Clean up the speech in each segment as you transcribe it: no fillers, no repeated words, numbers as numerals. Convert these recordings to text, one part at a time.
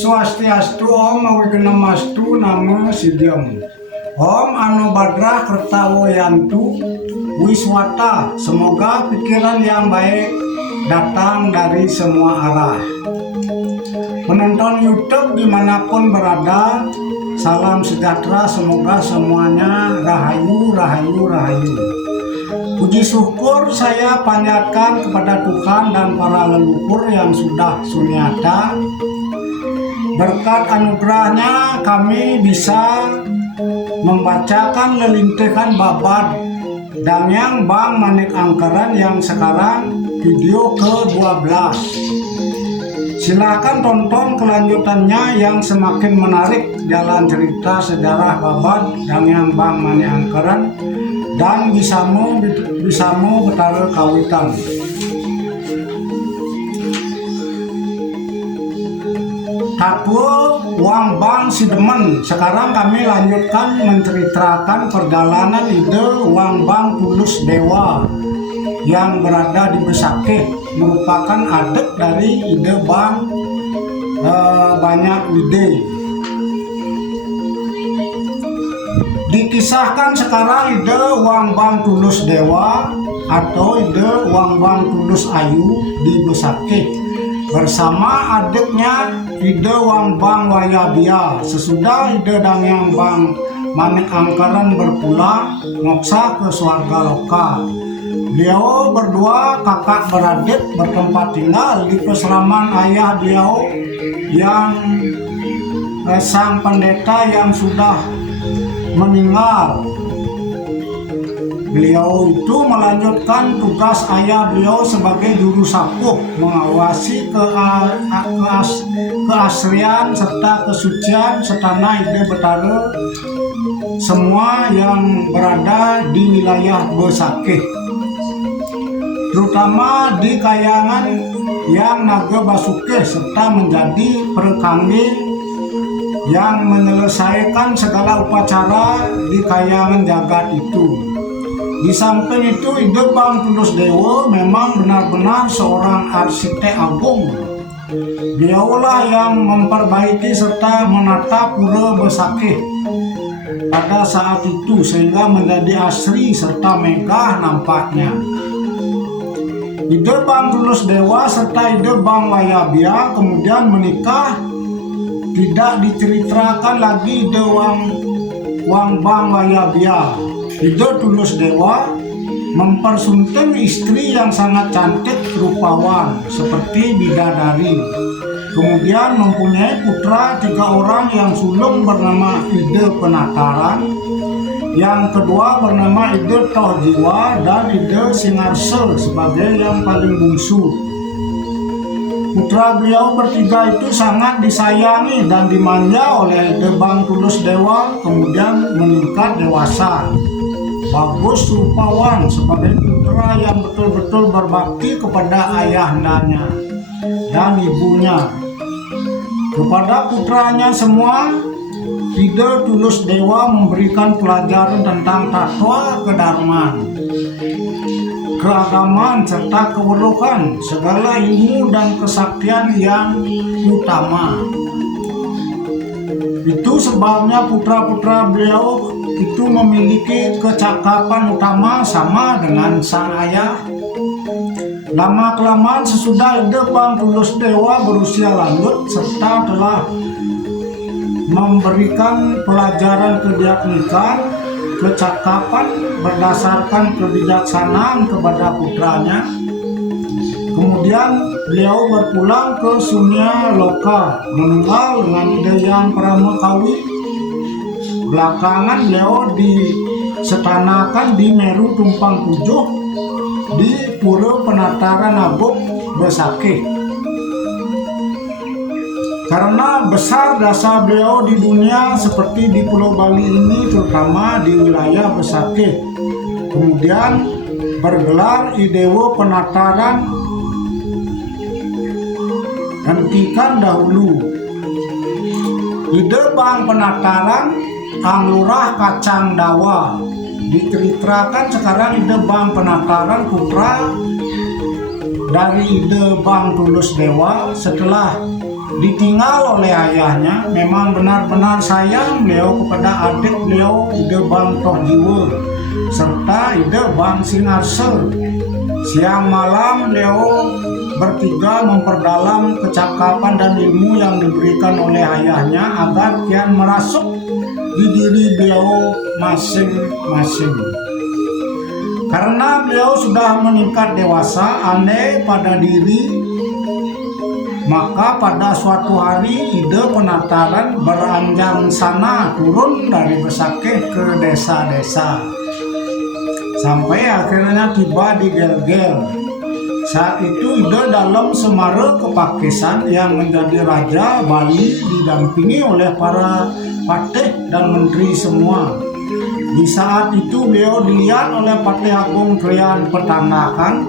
Swastiastu Om Awigamastu Namo Sidyam. Om Anu Badrah Kertawoyantu Wiswata. Semoga pikiran yang baik datang dari semua arah. Penonton YouTube dimanapun berada, salam sejahtera, semoga semuanya rahayu, rahayu, rahayu. Puji syukur saya panjatkan kepada Tuhan dan para leluhur yang sudah sunyata. Berkat anugerahnya kami bisa membacakan lelintihan babad Dangyang Bang Manik Angkeran yang sekarang video ke-12. Silakan tonton kelanjutannya yang semakin menarik, jalan cerita sejarah babad Dangyang Bang Manik Angkeran dan bisamu betara kawitan. Aku Wang Bang Sidemen. Sekarang kami lanjutkan menceritakan perjalanan ide Wang Bang Tulus Dewa yang berada di Besakeh, merupakan adik dari ide Bang Banyak Wide. Dikisahkan sekarang ide Wang Bang Tulus Dewa atau ide Wang Bang Tulus Ayu di Besakeh bersama adiknya ide Wang Bang Wayabia. Sesudah ide Dangyang Bang Manik Angkeran berpulang moksa ke swarga loka, beliau berdua kakak beradik bertempat tinggal di peseraman ayah beliau yang sang pendeta yang sudah meninggal. Beliau itu melanjutkan tugas ayah beliau sebagai juru sapuh, mengawasi keasrian serta kesucian setana ide betara semua yang berada di wilayah Besakeh, terutama di Kayangan yang Naga Basukeh, serta menjadi perkangge yang menyelesaikan segala upacara di Kayangan Jagat itu. Di samping itu, ide Bang Tulus Dewa memang benar-benar seorang arsitek agung. Beliaulah yang memperbaiki serta menata pura Besakeh pada saat itu sehingga menjadi asri serta megah nampaknya. Ide Bang Tulus Dewa serta ide Bang Wayabia kemudian menikah. Tidak diceritakan lagi ide Wang Bang Wayabia. Ide Tulus Dewa mempersunting istri yang sangat cantik rupawan seperti bidadari. Kemudian mempunyai putra 3 orang yang sulung bernama Ide Penataran, yang kedua bernama Ide Tohjiwa, dan Ide Singarse sebagai yang paling bungsu. Putra beliau bertiga itu sangat disayangi dan dimanja oleh Ide Bang Tulus Dewa, kemudian meningkat dewasa. Bagus rupawan sebagai putra yang betul-betul berbakti kepada ayahandanya dan ibunya. Kepada putranya semua, Ide Tulus Dewa memberikan pelajaran tentang tatwa kedarmaan, keagamaan serta keweluhan, segala ilmu dan kesaktian yang utama. Itu sebabnya putra-putra beliau itu memiliki kecakapan utama sama dengan sang ayah. Lama-kelamaan sesudah ide Bang Tulus Dewa berusia lanjut serta telah memberikan pelajaran keteknikan, kecakapan berdasarkan kebijaksanaan kepada putranya, kemudian beliau berpulang ke Sunya Loka meninggal dengan ide yang Pramekawi. Belakangan beliau disetanakan di Meru Tumpang Tujuh di Pura Penataran Abuk Besakeh. Karena besar jasa beliau di dunia seperti di Pulau Bali ini, terutama di wilayah Besakeh, kemudian bergelar Idewo Penataran hentikan dahulu. Ide Bang Penataran Anglurah Kacang Dawa. Diceritakan sekarang ide Bang Penataran putra dari ide Bang Tulus Dewa setelah ditinggal oleh ayahnya. Memang benar-benar sayang beliau kepada adik beliau, ide Bang Toh Jiwa serta ide Bang Sinarse. Siang malam beliau bertiga memperdalam kecakapan dan ilmu yang diberikan oleh ayahnya agar kian merasuk di diri beliau masing-masing. Karena beliau sudah meningkat dewasa, aneh pada diri, maka pada suatu hari ide penataran beranjang sana turun dari Besakeh ke desa-desa, sampai akhirnya tiba di Gel-Gel. Saat itu ide dalam Semara Kepakesan yang menjadi Raja Bali didampingi oleh para patih dan menteri semua. Di saat itu beliau dilihat oleh Patih Agung Krian Petanakan.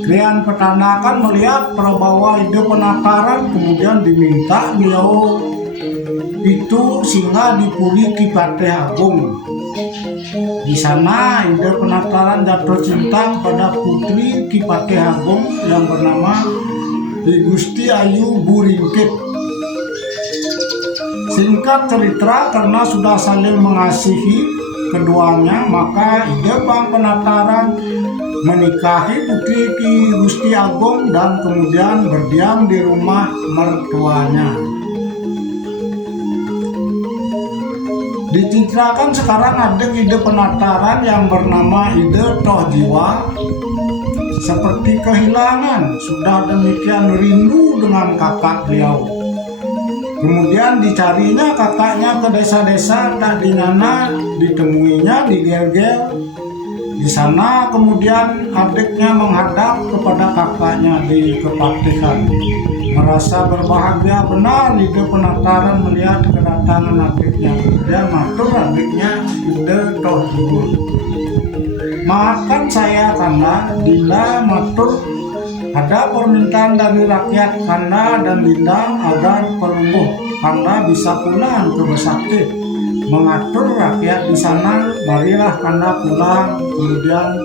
Krian Petanakan melihat prabawa ide penataran, kemudian diminta beliau itu singgah di Puri Ki Patih Agung. Di sana ide penataran jatuh cinta pada putri Ki Patih Agung yang bernama I Gusti Ayu Buringkit. Singkat cerita, karena sudah saling mengasihi keduanya, maka ide Bang Penataran menikahi putri Ki Gusti Agung dan kemudian berdiam di rumah mertuanya. Dicitrakan sekarang ada ide penataran yang bernama ide Toh Jiwa seperti kehilangan, sudah demikian rindu dengan kakak beliau. Kemudian dicarinya kakaknya ke desa-desa, tak dinyana ditemuinya di Gel-Gel. Di sana kemudian adiknya menghadap kepada kakaknya di Kepatihan. Merasa berbahagia benar ide penataran melihat kedatangan adiknya. Kemudian matur adiknya ide Toh Jiwa. Maafkan saya karena Dinda matur ada permintaan dari rakyat Kanda dan Dinda agar pelumbuh Kanda bisa pulang ke Besakeh mengatur rakyat di sana. Marilah Kanda pulang. Kemudian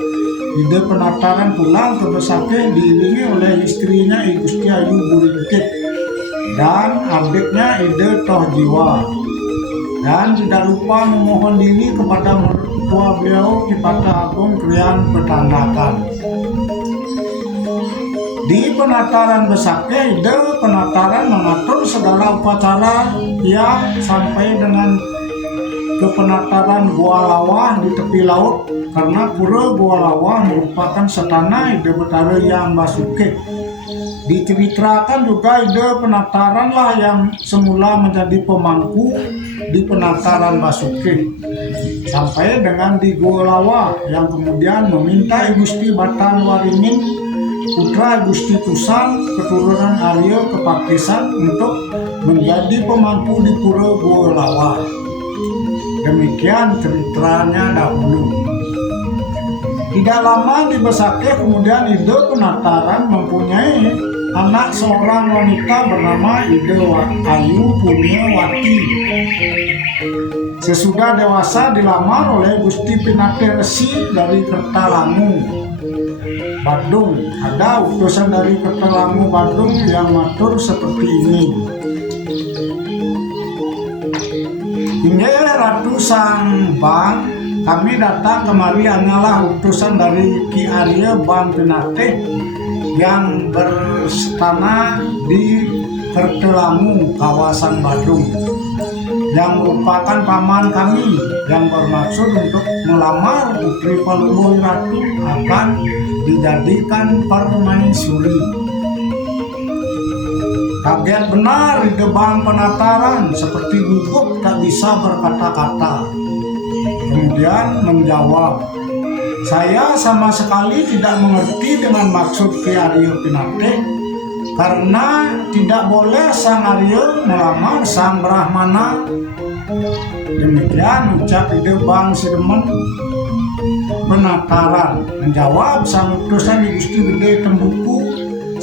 ide penataran pulang ke Besakeh diiringi oleh istrinya I Gusti Ayu Buringkit dan adiknya ide Toh Jiwa, dan tidak lupa memohon diri kepada mertua beliau Ki Patih Agung Krian Petanakan. Di penataran Besakeh, ide penataran mengatur segala upacara yang sampai dengan ke penataran Gua Lawah di tepi laut, karena pura Gua Lawah merupakan setana ide Betara Yang Basuke. Diceritakan juga ide penataran lah yang semula menjadi pemangku di penataran Basuke, sampai dengan di Gua Lawah yang kemudian meminta Gusti Batan Waringin putra Gusti Tusang keturunan Arya Kepakesan untuk menjadi pemangku di Pura Gua Lawah. Demikian ceritanya dahulu. Tidak lama di Besakeh kemudian ide penataran mempunyai anak seorang wanita bernama ide Ayu Punyawati. Sesudah dewasa dilamar oleh Gusti Pinate Resi dari Kertalangu, Badung. Ada utusan dari Kertalangu Badung yang matur seperti ini. Inggih Ratu Sang Bang, kami datang kemari hanyalah utusan dari Ki Arya Bang Pinate yang berstana di Kertalangu kawasan Badung, yang merupakan paman kami yang bermaksud untuk melamar putri Palungguh Ratu akan dijadikan permaisuri. Kaget benar ide Bang Penataran, seperti gugup tak bisa berkata-kata. Kemudian menjawab, saya sama sekali tidak mengerti dengan maksud Ki Arya Pinate, karena tidak boleh Sang Arya melamar Sang Brahmana. Demikian ucap ide Bang Sidemen Penataran. Menjawab sang utusan I Gusti Gede Tembuku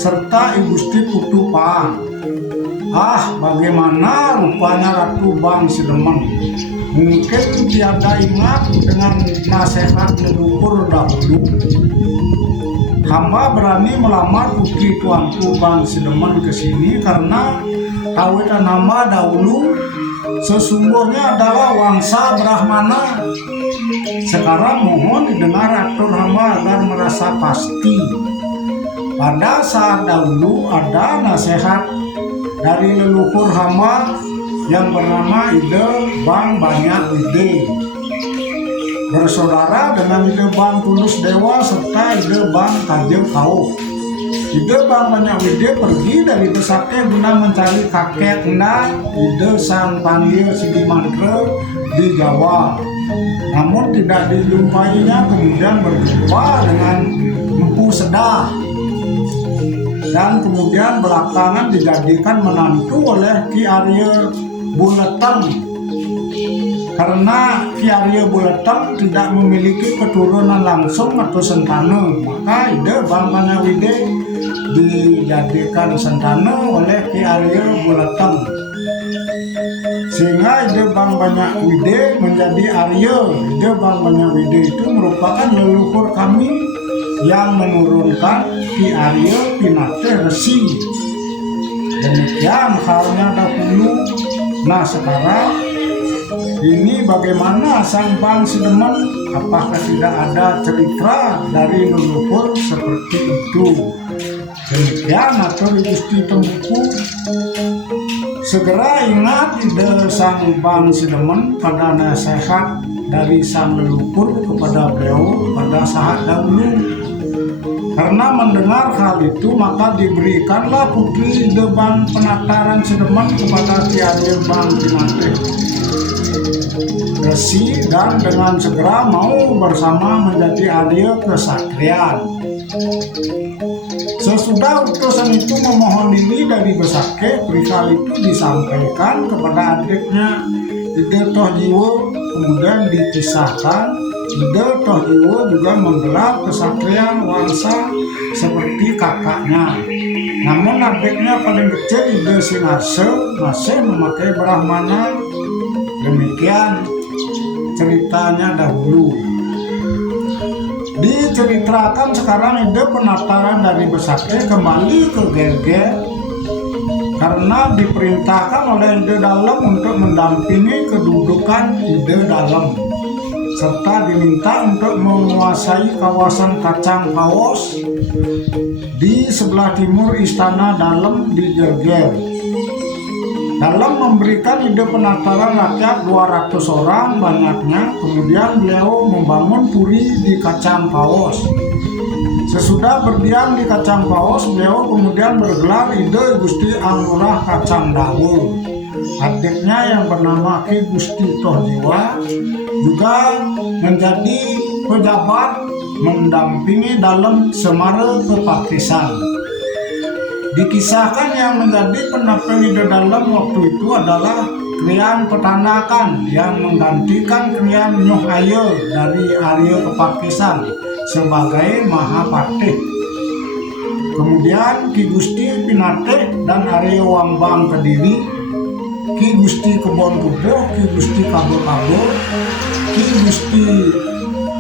serta I Gusti Putu Pang. Ah, bagaimana rupanya Ratu Bang Sidemen, mungkin tiada ingat dengan nasihat leluhur dahulu. hamba berani melamar putri tuanku Bang Sidemen ke sini karena kawinan hamba dahulu sesungguhnya adalah wangsa Brahmana. Sekarang mohon didengar atur hamba agar merasa pasti. Pada saat dahulu ada nasihat dari leluhur hamba yang bernama Ide Bang Banyak Wide, bersaudara dengan Ide Bang Tulus Dewa serta Ide Bang Kaje Kau. Ide Bang Banyak Wide pergi dari Besake guna mencari kakeknya Ide Sang Panggil Sidi Mantre di Jawa. Namun tidak dijumpainya, kemudian berjumpa dengan Empu Sedah dan kemudian belakangan dijadikan menantu oleh Ki Arya Buleteng. Karena Ki Arya Buleteng tidak memiliki keturunan langsung atau sentana, maka Ide Bang Banyak Wide dijadikan sentana oleh Ki Arya Buleteng, sehingga Ide Bang Banyak Wide menjadi Arya. Ide Bang Banyak Wide itu merupakan leluhur kami yang menurunkan Ki Arya Pinate Resi. Demikian halnya dahulu. Nah sekarang ini bagaimana Sang Bang Sidemen? Apakah tidak ada cerita dari leluhur seperti itu? Demikian atau Gusti Tembuku. Segera ingat Ide Sang Bang Sidemen pada nasihat dari sang leluhur kepada beliau pada saat dahulu. Karena mendengar hal itu, maka diberikanlah putri Ide Bang Penataran Sidemen kepada Ki Arya Bang Pinate Resi, dan dengan segera mau bersama menjadi Arya Kesatrian. Sesudah utusan itu memohon diri dari Besake, perihal itu disampaikan kepada adiknya Ide Tohjiwo, kemudian dikisahkan. Ide Tohjiwo juga menggelar kesatrian wangsa seperti kakaknya. Namun adiknya paling kecil Ide Sinarse masih memakai Brahmana. Demikian ceritanya dahulu. Diceritakan sekarang Ide Penataran dari Besake kembali ke Gelgel karena diperintahkan oleh Ide Dalem untuk mendampingi kedudukan Ide Dalem, serta diminta untuk menguasai kawasan Kacang Kaos di sebelah timur Istana Dalem di Gelgel. Dalem memberikan Ide Penataran rakyat 200 orang banyaknya, kemudian beliau membangun puri di Kacang Kaos. Sesudah berdiam di Kacang Kaos, beliau kemudian bergelar Ide Gusti Anggurah Kacang Dawur. Adiknya yang bernama Ki Gusti Tohjiwa juga menjadi pejabat mendampingi dalam Semara Kepakisan. Dikisahkan yang menjadi pendamping Ide Dalem waktu itu adalah Krian Petanakan yang menggantikan Krian Nyuh Aye dari Arya Kepakisan sebagai Mahapatih. Kemudian Ki Gusti Pinate dan Arya Wambang Kediri, Ki Gusti Kebon Kubuh, Ki Gusti Kabur-Kabur, Ki Gusti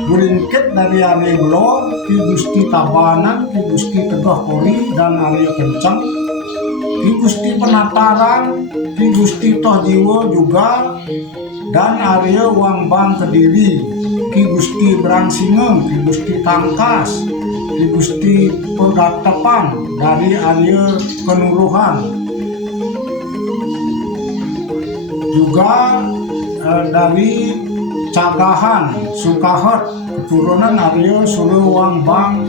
Buringkit dari Arya Belo, Ki Gusti Tabanan, Ki Gusti Tegah Kori dan Arya Kencang, Ki Gusti Penataran, Ki Gusti Tohjiwo juga, dan Arya Wambang Kediri, Ki Gusti Brangsingeng, Ki Gusti Tangkas, Ki Gusti Pegatepan dari Arya Penuruhan, juga dari Cagahan, Sukahat, keturunan Arya Suluwangbang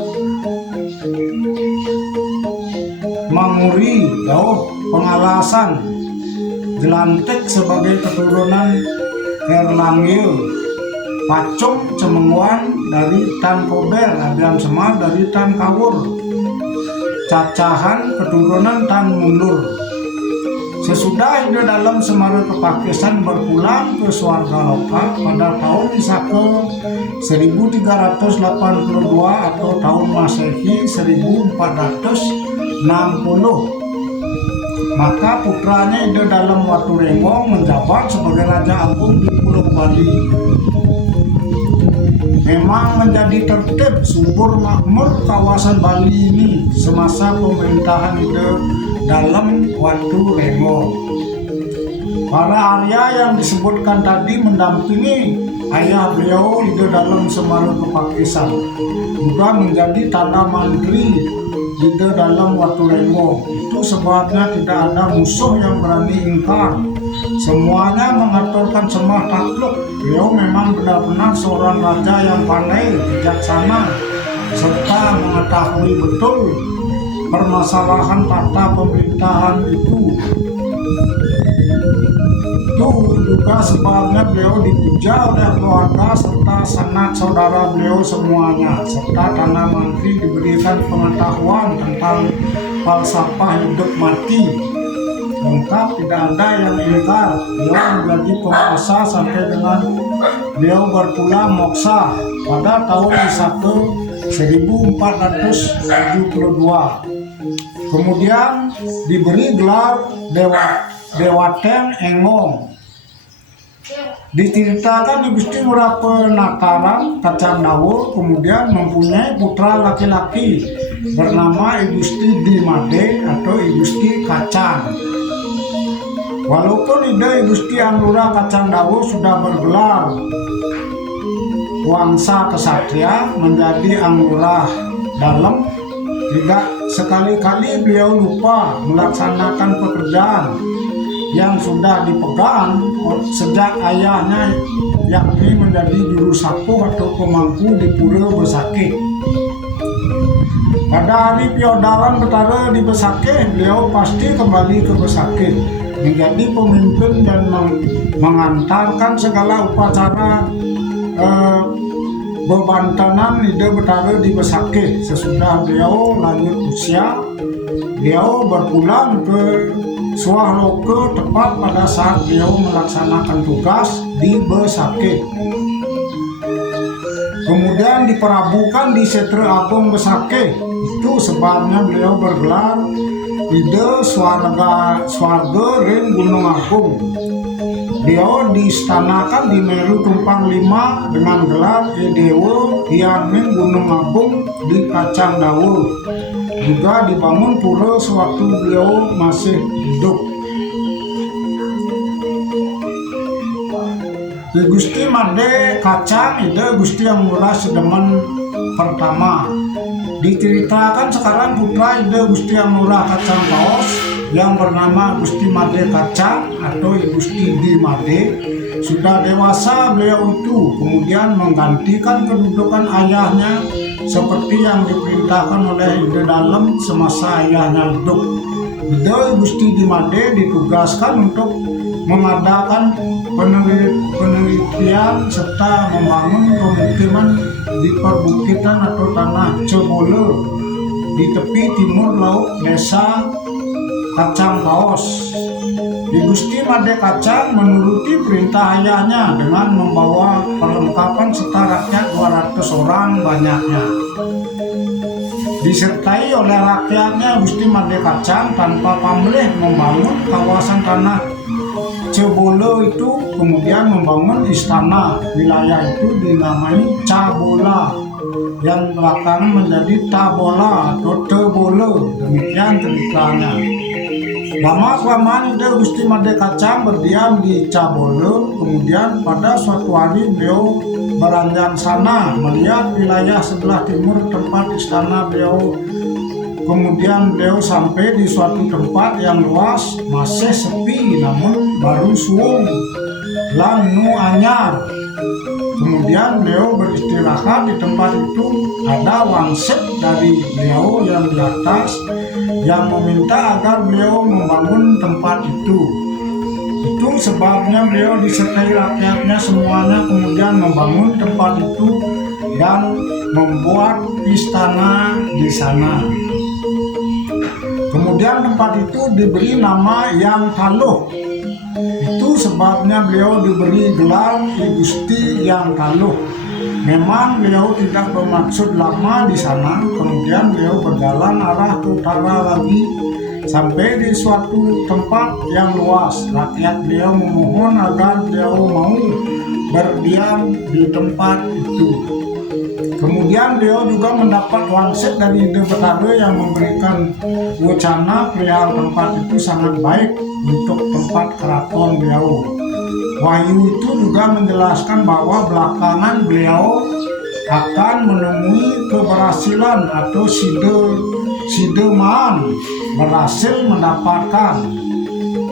Manguri, Dauh Pengalasan, Jelantik sebagai keturunan Erlangil, Pacung Cemenguan dari Tan Kober, Abiam Semar dari Tan Kawur, Cacahan keturunan Tan Mundur. Sesudah Ide Dalem Semara Kepakisan berpulang ke Swargaloka pada tahun Isake 1382 atau tahun Masehi 1460, maka putranya Ide Dalem Waturengong menjabat sebagai Raja Agung di Pulau Bali. memang menjadi tertib subur makmur kawasan Bali ini semasa pemerintahan Ide Dalem Watu Remo. Para Arya yang disebutkan tadi mendampingi ayah beliau Ide Dalem Semeru Kepakisan, juga menjadi Tanda Mandri Ide Dalem Watu Remo. Itu sebabnya tidak ada musuh yang berani ingkar. Semuanya mengaturkan semua takluk. Beliau memang benar-benar seorang raja yang pandai, bijaksana, serta mengetahui betul permasalahan tata pemerintahan itu. Itu juga sebabnya beliau dipuja oleh keluarga serta sanak saudara beliau semuanya, serta Tanda Mandri diberikan pengetahuan tentang falsafah hidup mati lengkap, tidak ada yang ingkar. Beliau menjadi penguasa sampai dengan beliau berpulang moksa pada tahun Saka 1472. Kemudian diberi gelar Dewateng Engong. Diceritakan di Gusti Ngurah Penataran Kacang Dawur kemudian mempunyai putra laki-laki bernama I Gusti Dimade atau I Gusti Kacang. Walaupun ide I Gusti Anglura Kacang Dawur sudah bergelar wangsa kesatria menjadi Anglura Dalem, tidak sekali-kali beliau lupa melaksanakan pekerjaan yang sudah dipegang sejak ayahnya, yakni menjadi juru sapuh atau pemangku di Pura Besakeh. Pada hari Piodaran Betara di Besakeh, beliau pasti kembali ke Besakeh menjadi pemimpin dan mengantarkan segala upacara bebantanan Ide Betara di Besakeh. Sesudah beliau lanjut usia, beliau berpulang ke Swahloke tepat pada saat beliau melaksanakan tugas di Besakeh. Kemudian diperabukan di Setra Agung Besakeh. Itu sebabnya beliau bergelar Ide Swarga Ring Gunung Agung. Beliau diistanakan di Meru Tumpang 5 dengan gelar Edewo Hyangning Gunung Agung di Kacang Dawur. Juga dibangun pura sewaktu beliau masih hidup. Di Gusti Made Kacang Ide Gusti Anglura Sedemen pertama. Diceritakan sekarang putra Ide Gusti Anglura Kacang Kaos yang bernama Gusti Made Kacang atau Gusti Dimade sudah dewasa beliau itu, kemudian menggantikan kedudukan ayahnya seperti yang diperintahkan oleh Ide Dalem semasa ayahnya hidup. Ide Gusti Dimade ditugaskan untuk mengadakan penelitian serta membangun pemukiman di perbukitan atau tanah Cebole di tepi timur laut desa Kacang Kaos. Di Gusti Made Kacang menuruti perintah ayahnya dengan membawa perlengkapan serta rakyat 200 orang banyaknya. Disertai oleh rakyatnya, Gusti Made Kacang tanpa pamrih membangun kawasan tanah Cebole itu, kemudian membangun istana. Wilayah itu dinamai Cabola yang belakangan menjadi Tabola atau Tebole. Demikian ceritanya. Lama-kelamaan Ide Gusti Made Kacang berdiam di Cabole. Kemudian pada suatu hari beliau beranjak sana melihat wilayah sebelah timur tempat istana beliau. Kemudian beliau sampai di suatu tempat yang luas, masih sepi namun baru suung lan nu anyar. Kemudian beliau beristirahat di tempat itu. Ada wangsit dari beliau yang di atas yang meminta agar beliau membangun tempat itu. Itu sebabnya beliau disertai rakyatnya semuanya kemudian membangun tempat itu dan membuat istana di sana. Kemudian tempat itu diberi nama Yang Taluh. Itu sebabnya beliau diberi gelar I Gusti Yang Taluh. Memang beliau tidak bermaksud lama di sana. Kemudian beliau berjalan arah ke utara lagi sampai di suatu tempat yang luas. Rakyat beliau memohon agar beliau mau berdiam di tempat itu. Kemudian beliau juga mendapat wangsit dari Ide Betade yang memberikan wacana perihal tempat itu sangat baik untuk tempat keraton beliau. Wahyu itu juga menjelaskan bahwa belakangan beliau akan menemui keberhasilan atau sideman, berhasil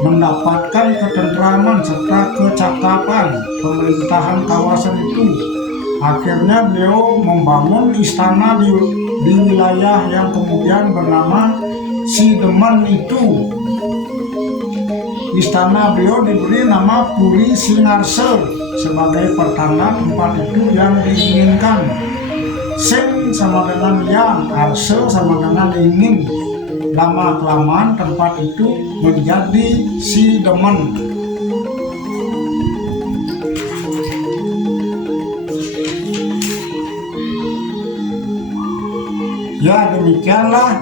mendapatkan ketentraman serta kecakapan pemerintahan kawasan itu. Akhirnya beliau membangun istana di wilayah yang kemudian bernama Sidemen itu. Istana beliau diberi nama Puri Singarse sebagai pertanda tempat itu yang diinginkan. Sing sama dengan yang, arse sama dengan ingin. Lama-kelamaan tempat itu menjadi Sidemen. Ya, demikianlah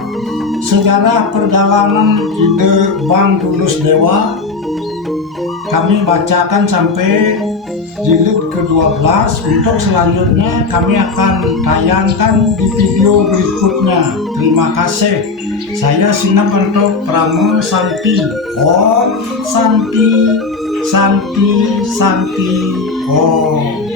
sejarah perjalanan Ide Bang Tulus Dewa. Kami bacakan sampai jilid ke-12. Untuk selanjutnya kami akan tayangkan di video berikutnya. Terima kasih. Saya Sinabanto Pramo Santi. Om Santi, Santi, Santi, Om.